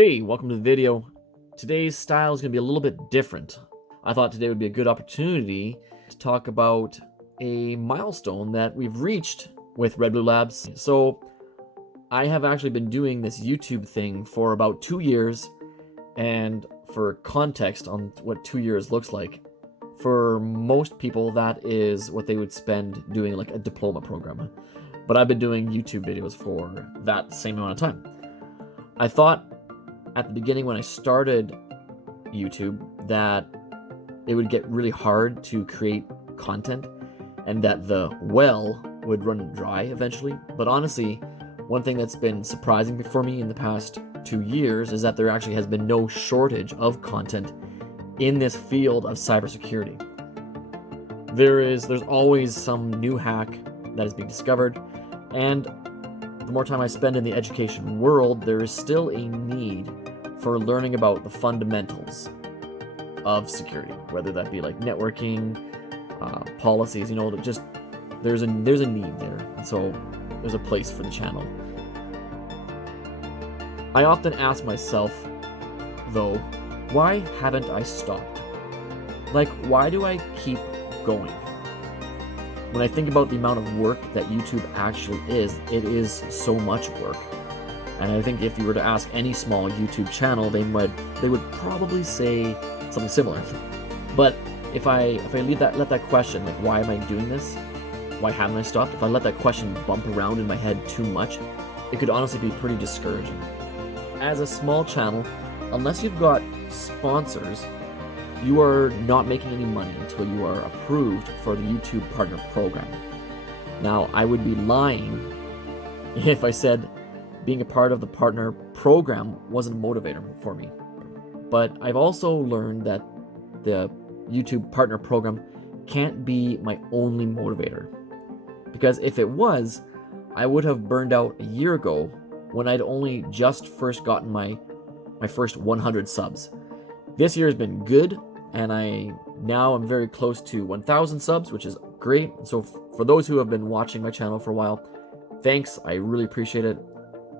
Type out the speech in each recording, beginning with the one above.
Hey, welcome to the video. Today's style is going to be a little bit different. I thought today would be a good opportunity to talk about a milestone that we've reached with Red Blue Labs. So I have actually been doing this YouTube thing for about 2 years, and for context on what 2 years looks like, for most people that is what they would spend doing like a diploma program. But I've been doing YouTube videos for that same amount of time. I thought at the beginning when I started YouTube that it would get really hard to create content and that the well would run dry eventually. But honestly, one thing that's been surprising for me in the past 2 years is that there actually has been no shortage of content in this field of cybersecurity. There's always some new hack that is being discovered, and the more time I spend in the education world, there is still a need for learning about the fundamentals of security, whether that be like networking, policies, just there's a need there, and so there's a place for the channel. I often ask myself, though, why haven't I stopped? Like, why do I keep going? When I think about the amount of work that YouTube actually is, it is so much work. And I think if you were to ask any small YouTube channel, they would probably say something similar. But if I let that question, like, why am I doing this? Why haven't I stopped? If I let that question bump around in my head too much, it could honestly be pretty discouraging. As a small channel, unless you've got sponsors, you are not making any money until you are approved for the YouTube Partner Program. Now, I would be lying if I said being a part of the Partner Program wasn't a motivator for me. But I've also learned that the YouTube Partner Program can't be my only motivator. Because if it was, I would have burned out a year ago when I'd only just first gotten my first 100 subs. This year has been good, and now I'm very close to 1,000 subs, which is great. So for those who have been watching my channel for a while, thanks. I really appreciate it.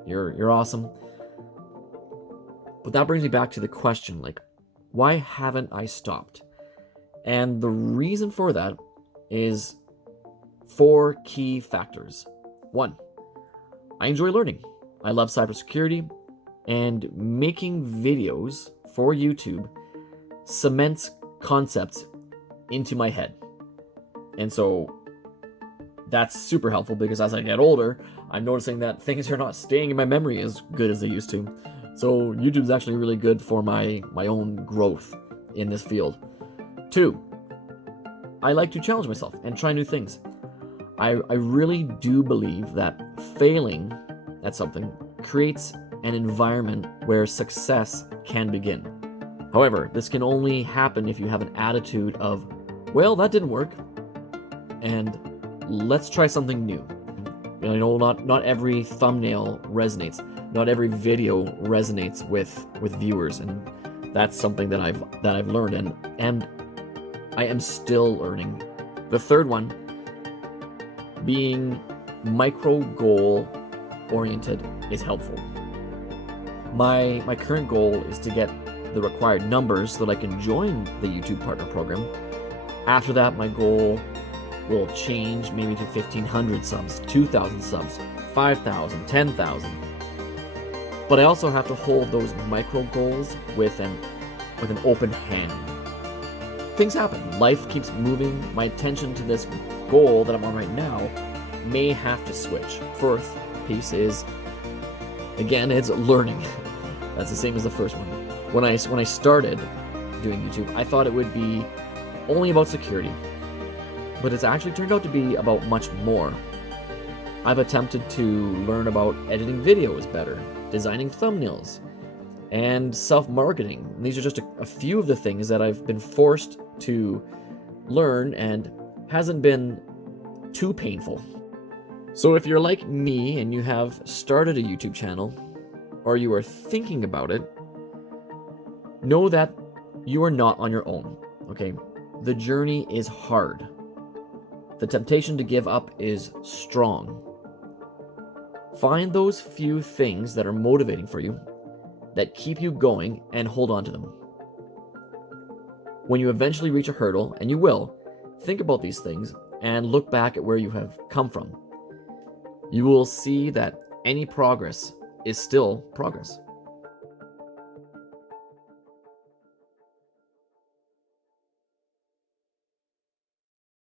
You're awesome. But that brings me back to the question, like, why haven't I stopped? And the reason for that is 4 key factors. 1, I enjoy learning. I love cybersecurity, and making videos for YouTube cements concepts into my head. And so that's super helpful, because as I get older, I'm noticing that things are not staying in my memory as good as they used to. So YouTube's actually really good for my own growth in this field. 2, I like to challenge myself and try new things. I really do believe that failing at something creates an environment where success can begin. However, this can only happen if you have an attitude of, well, that didn't work, and let's try something new. Not every thumbnail resonates. Not every video resonates with viewers, and that's something that I've learned, and I am still learning. The third one, being micro goal oriented, is helpful. My current goal is to get the required numbers so that I can join the YouTube Partner Program. After that, my goal will change maybe to 1,500 subs, 2,000 subs, 5,000, 10,000. But I also have to hold those micro goals with an open hand. Things happen. Life keeps moving. My attention to this goal that I'm on right now may have to switch. Fourth piece is, again, it's learning. That's the same as the first one. When I started doing YouTube, I thought it would be only about security, but it's actually turned out to be about much more. I've attempted to learn about editing videos better, designing thumbnails, and self-marketing. These are just a few of the things that I've been forced to learn, and hasn't been too painful. So if you're like me and you have started a YouTube channel, or you are thinking about it, know that you are not on your own, okay? The journey is hard. The temptation to give up is strong. Find those few things that are motivating for you, that keep you going and hold on to them. When you eventually reach a hurdle, and you will, think about these things and look back at where you have come from. You will see that any progress is still progress.